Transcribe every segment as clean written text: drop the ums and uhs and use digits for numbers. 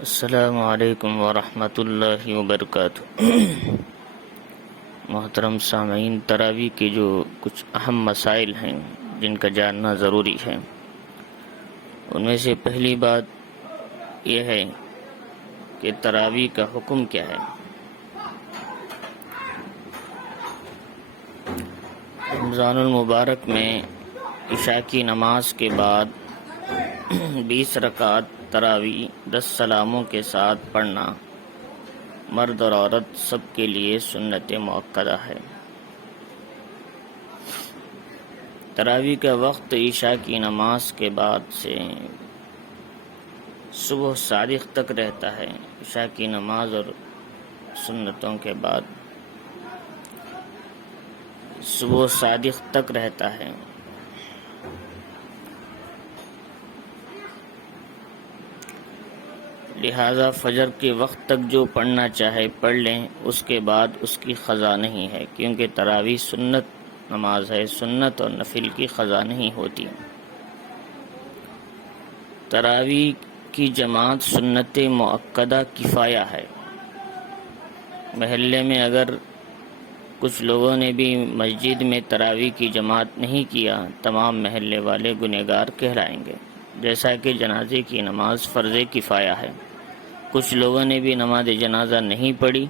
السلام علیکم ورحمۃ اللہ وبرکاتہ۔ محترم سامعین، تراویح کے جو کچھ اہم مسائل ہیں جن کا جاننا ضروری ہے، ان میں سے پہلی بات یہ ہے کہ تراویح کا حکم کیا ہے۔ رمضان المبارک میں عشاء کی نماز کے بعد 20 رکعت تراویح 10 سلاموں کے ساتھ پڑھنا مرد اور عورت سب کے لیے سنت مؤکدہ ہے۔ تراویح کا وقت عشاء کی نماز کے بعد سے صبح صادق تک رہتا ہے۔ عشاء کی نماز اور سنتوں کے بعد صبح صادق تک رہتا ہے۔ لہذا فجر کے وقت تک جو پڑھنا چاہے پڑھ لیں، اس کے بعد اس کی قضا نہیں ہے، کیونکہ تراویح سنت نماز ہے، سنت اور نفل کی قضا نہیں ہوتی۔ تراویح کی جماعت سنت مؤکدہ کفایہ ہے۔ محلے میں اگر کچھ لوگوں نے بھی مسجد میں تراویح کی جماعت نہیں کیا، تمام محلے والے گنہگار کہلائیں گے، جیسا کہ جنازے کی نماز فرض کفایہ ہے۔ کچھ لوگوں نے بھی نماز جنازہ نہیں پڑھی،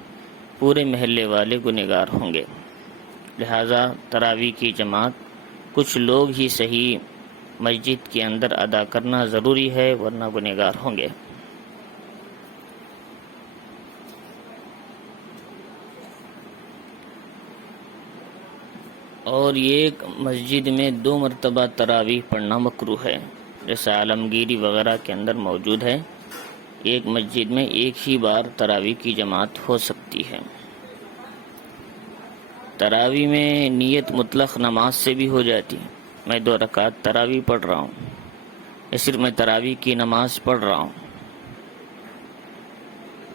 پورے محلے والے گنہگار ہوں گے۔ لہذا تراویح کی جماعت کچھ لوگ ہی صحیح مسجد کے اندر ادا کرنا ضروری ہے، ورنہ گنہگار ہوں گے۔ اور ایک مسجد میں 2 مرتبہ تراویح پڑھنا مکروہ ہے، جیسا عالمگیری وغیرہ کے اندر موجود ہے۔ ایک مسجد میں ایک ہی بار تراویح کی جماعت ہو سکتی ہے۔ تراویح میں نیت مطلق نماز سے بھی ہو جاتی ہے۔ میں 2 رکعت تراویح پڑھ رہا ہوں، یا صرف میں تراویح کی نماز پڑھ رہا ہوں،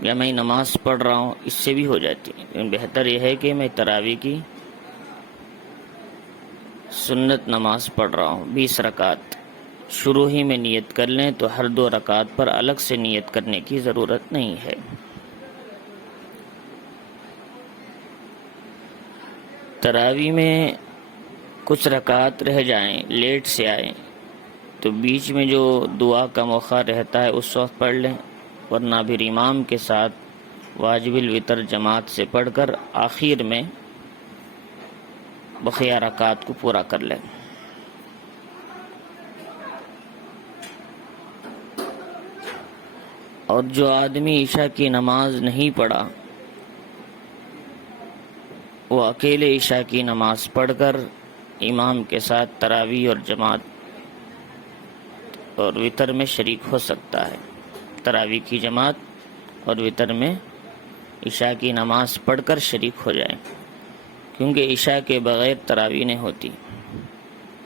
یا میں نماز پڑھ رہا ہوں، اس سے بھی ہو جاتی ہے۔ لیکن بہتر یہ ہے کہ میں تراویح کی سنت نماز پڑھ رہا ہوں 20 رکعت۔ شروع ہی میں نیت کر لیں تو ہر 2 رکعت پر الگ سے نیت کرنے کی ضرورت نہیں ہے۔ تراویح میں کچھ رکعت رہ جائیں، لیٹ سے آئیں، تو بیچ میں جو دعا کا موقع رہتا ہے اس وقت پڑھ لیں، ورنہ پھر امام کے ساتھ واجب الوتر جماعت سے پڑھ کر آخر میں بقیہ رکعت کو پورا کر لیں۔ اور جو آدمی عشاء کی نماز نہیں پڑھا، وہ اکیلے عشاء کی نماز پڑھ کر امام کے ساتھ تراویح اور جماعت اور وتر میں شریک ہو سکتا ہے۔ تراویح کی جماعت اور وتر میں عشاء کی نماز پڑھ کر شریک ہو جائیں، کیونکہ عشاء کے بغیر تراویح نہیں ہوتی۔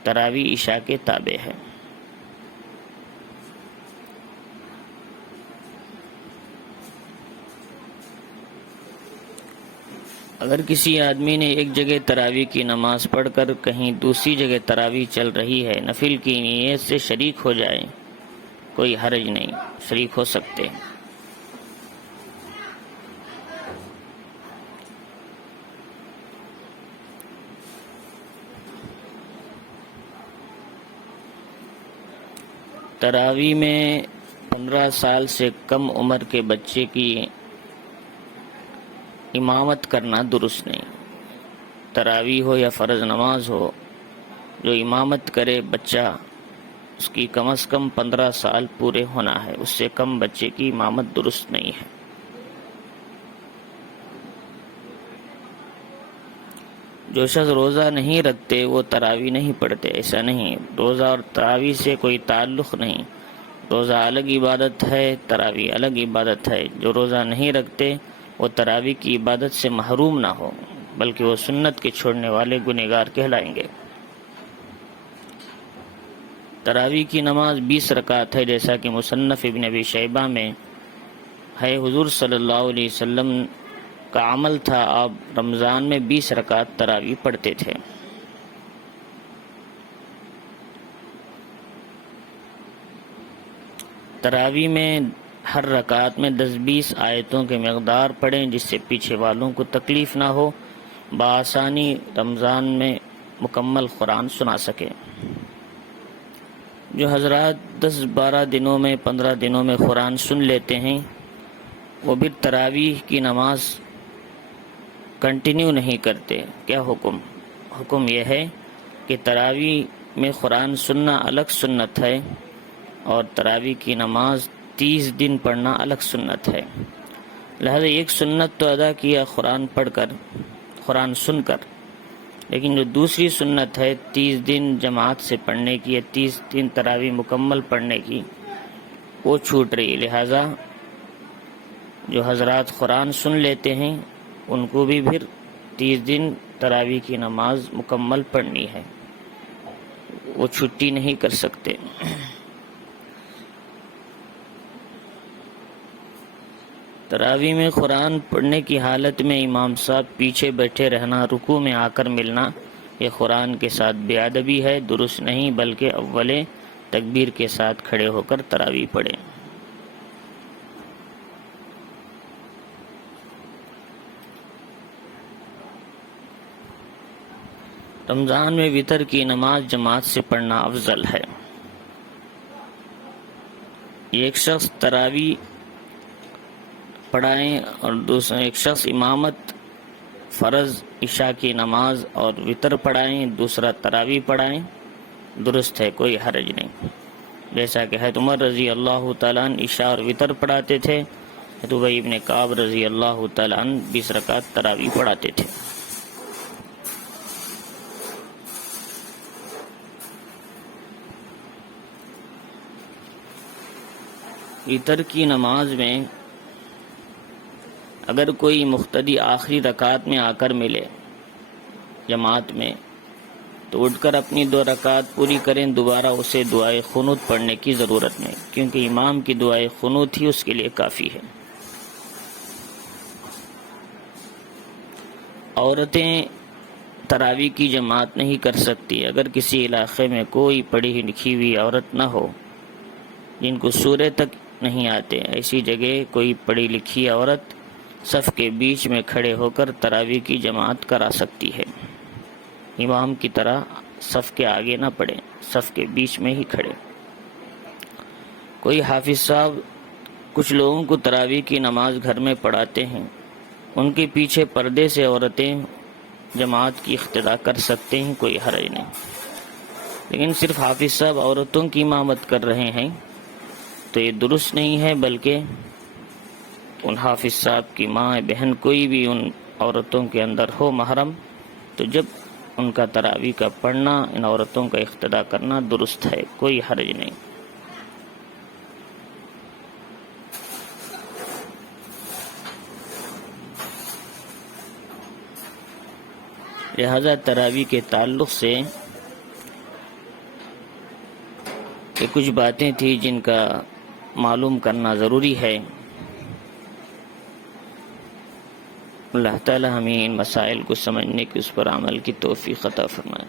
تراویح عشاء کے تابع ہے۔ اگر کسی آدمی نے ایک جگہ تراویح کی نماز پڑھ کر کہیں دوسری جگہ تراویح چل رہی ہے، نفل کی نیت سے شریک ہو جائے، کوئی حرج نہیں، شریک ہو سکتے۔ تراویح میں 15 سال سے کم عمر کے بچے کی امامت کرنا درست نہیں۔ تراویح ہو یا فرض نماز ہو، جو امامت کرے بچہ، اس کی کم از کم 15 سال پورے ہونا ہے، اس سے کم بچے کی امامت درست نہیں ہے۔ جو شخص روزہ نہیں رکھتے وہ تراویح نہیں پڑھتے، ایسا نہیں۔ روزہ اور تراویح سے کوئی تعلق نہیں۔ روزہ الگ عبادت ہے، تراویح الگ عبادت ہے۔ جو روزہ نہیں رکھتے وہ تراویح کی عبادت سے محروم نہ ہو، بلکہ وہ سنت کے چھوڑنے والے گنہگار کہلائیں گے۔ تراویح کی نماز 20 رکعت ہے، جیسا کہ مصنف ابن ابی شیبہ میں ہے۔ حضور صلی اللہ علیہ وسلم کا عمل تھا، آپ رمضان میں 20 رکعت تراویح پڑھتے تھے۔ تراویح میں ہر رکعت میں 10-20 آیتوں کے مقدار پڑھیں جس سے پیچھے والوں کو تکلیف نہ ہو، بآسانی رمضان میں مکمل قرآن سنا سکیں۔ جو حضرات 10-12 دنوں میں 15 دنوں میں قرآن سن لیتے ہیں وہ بھی تراویح کی نماز کنٹینیو نہیں کرتے۔ کیا حکم یہ ہے کہ تراویح میں قرآن سننا الگ سنت ہے اور تراویح کی نماز 30 دن پڑھنا الگ سنت ہے۔ لہذا ایک سنت تو ادا کیا قرآن سن کر، لیکن جو دوسری سنت ہے 30 دن جماعت سے پڑھنے کی یا 30 دن تراویح مکمل پڑھنے کی، وہ چھوٹ رہی۔ لہذا جو حضرات قرآن سن لیتے ہیں ان کو بھی پھر 30 دن تراویح کی نماز مکمل پڑھنی ہے، وہ چھٹی نہیں کر سکتے۔ تراویح میں قرآن پڑھنے کی حالت میں امام صاحب پیچھے بیٹھے رہنا، رکوع میں آ کر ملنا، یہ قرآن کے ساتھ بے ادبی ہے، درست نہیں، بلکہ اول تکبیر کے ساتھ کھڑے ہو کر تراویح پڑھیں۔ رمضان میں وتر کی نماز جماعت سے پڑھنا افضل ہے۔ ایک شخص تراویح پڑھائیں اور ایک شخص امامت فرض عشاء کی نماز اور وتر پڑھائیں، دوسرا تراویح پڑھائیں، درست ہے، کوئی حرج نہیں۔ جیسا کہ حضرت عمر رضی اللہ تعالیٰ عنہ عشاء اور وتر پڑھاتے تھے، حضرت ابی ابن کعب رضی اللہ تعالیٰ عنہ 20 رکعت تراویح پڑھاتے تھے۔ وتر کی نماز میں اگر کوئی مقتدی آخری رکعت میں آ کر ملے جماعت میں تو اٹھ کر اپنی 2 رکعت پوری کریں، دوبارہ اسے دعائے قنوت پڑھنے کی ضرورت نہیں، کیونکہ امام کی دعائے قنوت ہی اس کے لیے کافی ہے۔ عورتیں تراویح کی جماعت نہیں کر سکتی۔ اگر کسی علاقے میں کوئی پڑھی لکھی ہوئی عورت نہ ہو جن کو سورہ تک نہیں آتے، ایسی جگہ کوئی پڑھی لکھی عورت صف کے بیچ میں کھڑے ہو کر تراویح کی جماعت کرا سکتی ہے۔ امام کی طرح صف کے آگے نہ پڑھے، صف کے بیچ میں ہی کھڑے۔ کوئی حافظ صاحب کچھ لوگوں کو تراویح کی نماز گھر میں پڑھاتے ہیں، ان کے پیچھے پردے سے عورتیں جماعت کی اقتداء کر سکتے ہیں، کوئی حرج نہیں۔ لیکن صرف حافظ صاحب عورتوں کی امامت کر رہے ہیں تو یہ درست نہیں ہے، بلکہ ان حافظ صاحب کی ماں بہن کوئی بھی ان عورتوں کے اندر ہو محرم، تو جب ان کا تراویح کا پڑھنا، ان عورتوں کا اقتداء کرنا درست ہے، کوئی حرج نہیں۔ لہذا تراویح کے تعلق سے یہ کچھ باتیں تھیں جن کا معلوم کرنا ضروری ہے۔ اللہ تعالی ہمیں ان مسائل کو سمجھنے کی، اس پر عمل کی توفیق عطا فرمائے۔